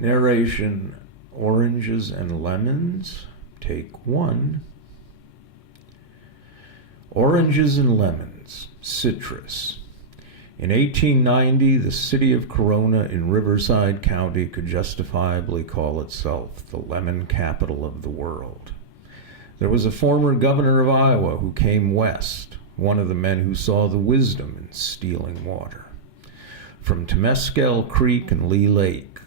Narration: Oranges and Lemons. Take one. Oranges and lemons, citrus. In 1890, the city of Corona in Riverside County could justifiably call itself the lemon capital of the world. There was a former governor of Iowa who came west, one of the men who saw the wisdom in stealing water. From Temescal Creek and Lee Lake,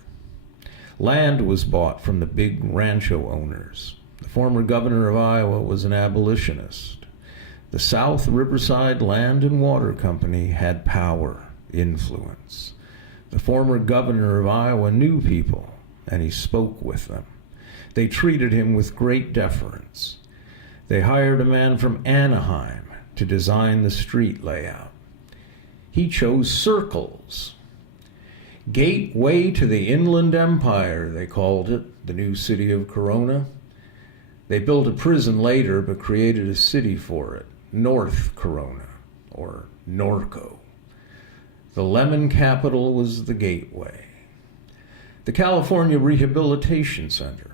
land was bought from the big rancho owners. The former governor of Iowa was an abolitionist. The South Riverside Land and Water Company had power, influence. The former governor of Iowa knew people, and he spoke with them. They treated him with great deference. They hired a man from Anaheim to design the street layout. He chose circles. Gateway to the Inland Empire, they called it, the new city of Corona. They built a prison later, but created a city for it, North Corona, or Norco. The lemon capital was the gateway. The California Rehabilitation Center,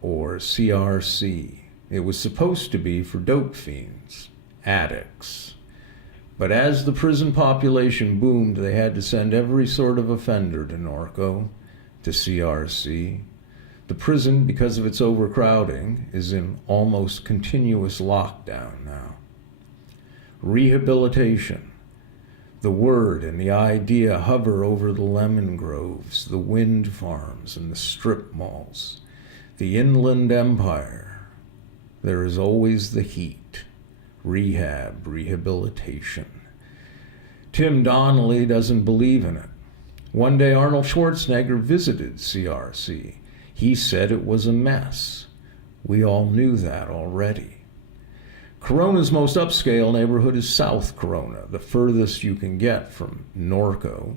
or CRC. It was supposed to be for dope fiends, addicts. But as the prison population boomed, they had to send every sort of offender to Norco, to CRC. The prison, because of its overcrowding, is in almost continuous lockdown now. Rehabilitation. The word and the idea hover over the lemon groves, the wind farms, and the strip malls. The Inland Empire. There is always the heat. Rehab, rehabilitation. Tim Donnelly doesn't believe in it. One day Arnold Schwarzenegger visited CRC. He said it was a mess. We all knew that already. Corona's most upscale neighborhood is South Corona, the furthest you can get from Norco.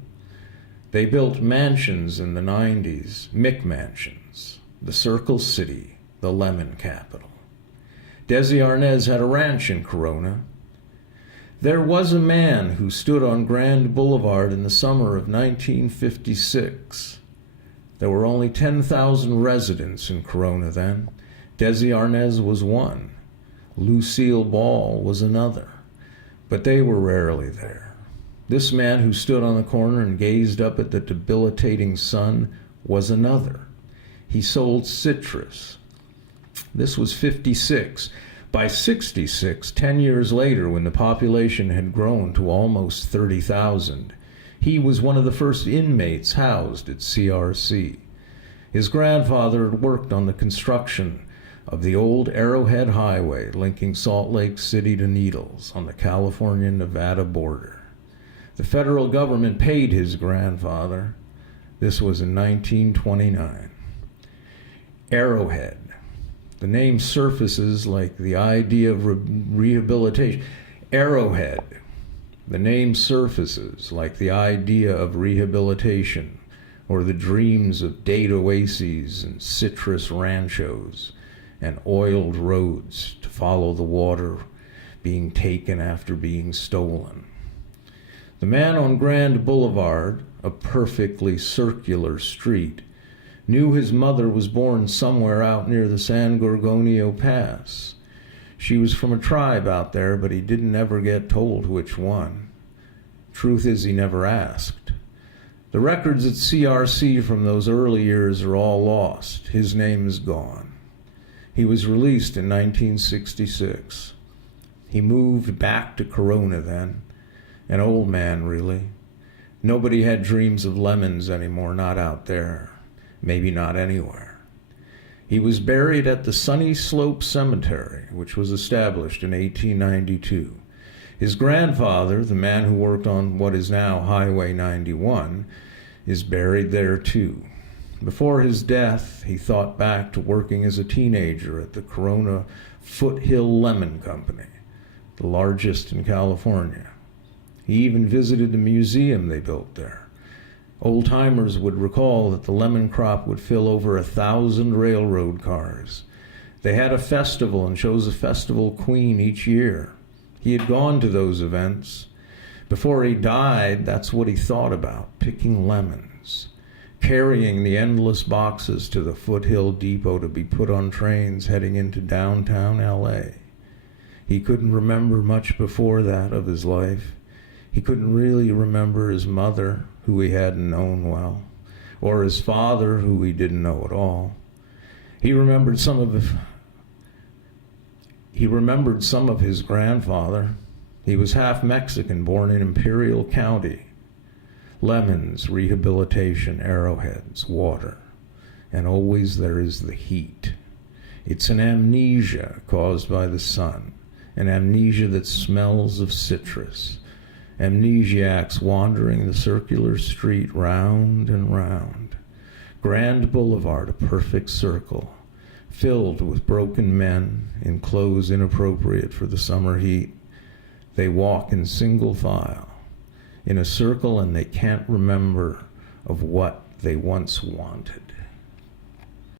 They built mansions in the 90s, McMansions, the Circle City, the lemon capital. Desi Arnaz had a ranch in Corona. There was a man who stood on Grand Boulevard in the summer of 1956. There were only 10,000 residents in Corona then. Desi Arnaz was one. Lucille Ball was another. But they were rarely there. This man who stood on the corner and gazed up at the debilitating sun was another. He sold citrus. This was 56. By 66, 10 years later, when the population had grown to almost 30,000, he was one of the first inmates housed at CRC. His grandfather had worked on the construction of the old Arrowhead Highway linking Salt Lake City to Needles on the California-Nevada border. The federal government paid his grandfather. This was in 1929. Arrowhead. The name surfaces like the idea of rehabilitation. Arrowhead. The name surfaces like the idea of rehabilitation or the dreams of date oases and citrus ranchos and oiled roads to follow the water being taken after being stolen. The man on Grand Boulevard, a perfectly circular street, knew his mother was born somewhere out near the San Gorgonio Pass. She was from a tribe out there, but he didn't ever get told which one. Truth is, he never asked. The records at CRC from those early years are all lost. His name is gone. He was released in 1966. He moved back to Corona then. An old man, really. Nobody had dreams of lemons anymore, not out there. Maybe not anywhere. He was buried at the Sunny Slope Cemetery, which was established in 1892. His grandfather, the man who worked on what is now Highway 91, is buried there too. Before his death, he thought back to working as a teenager at the Corona Foothill Lemon Company, the largest in California. He even visited the museum they built there. Old-timers would recall that the lemon crop would fill over 1,000 railroad cars. They had a festival and chose a festival queen each year. He had gone to those events. Before he died, that's what he thought about, picking lemons. carrying the endless boxes to the Foothill Depot to be put on trains heading into downtown L.A. He couldn't remember much before that of his life. He couldn't really remember his mother, who he hadn't known well, or his father, who he didn't know at all. He remembered some of his grandfather. He was half Mexican, born in Imperial County. Lemons, rehabilitation, arrowheads, water. And always there is the heat. It's an amnesia caused by the sun, an amnesia that smells of citrus. Amnesiacs wandering the circular street round and round. Grand Boulevard, a perfect circle, filled with broken men in clothes inappropriate for the summer heat. They walk in single file, in a circle, and they can't remember of what they once wanted.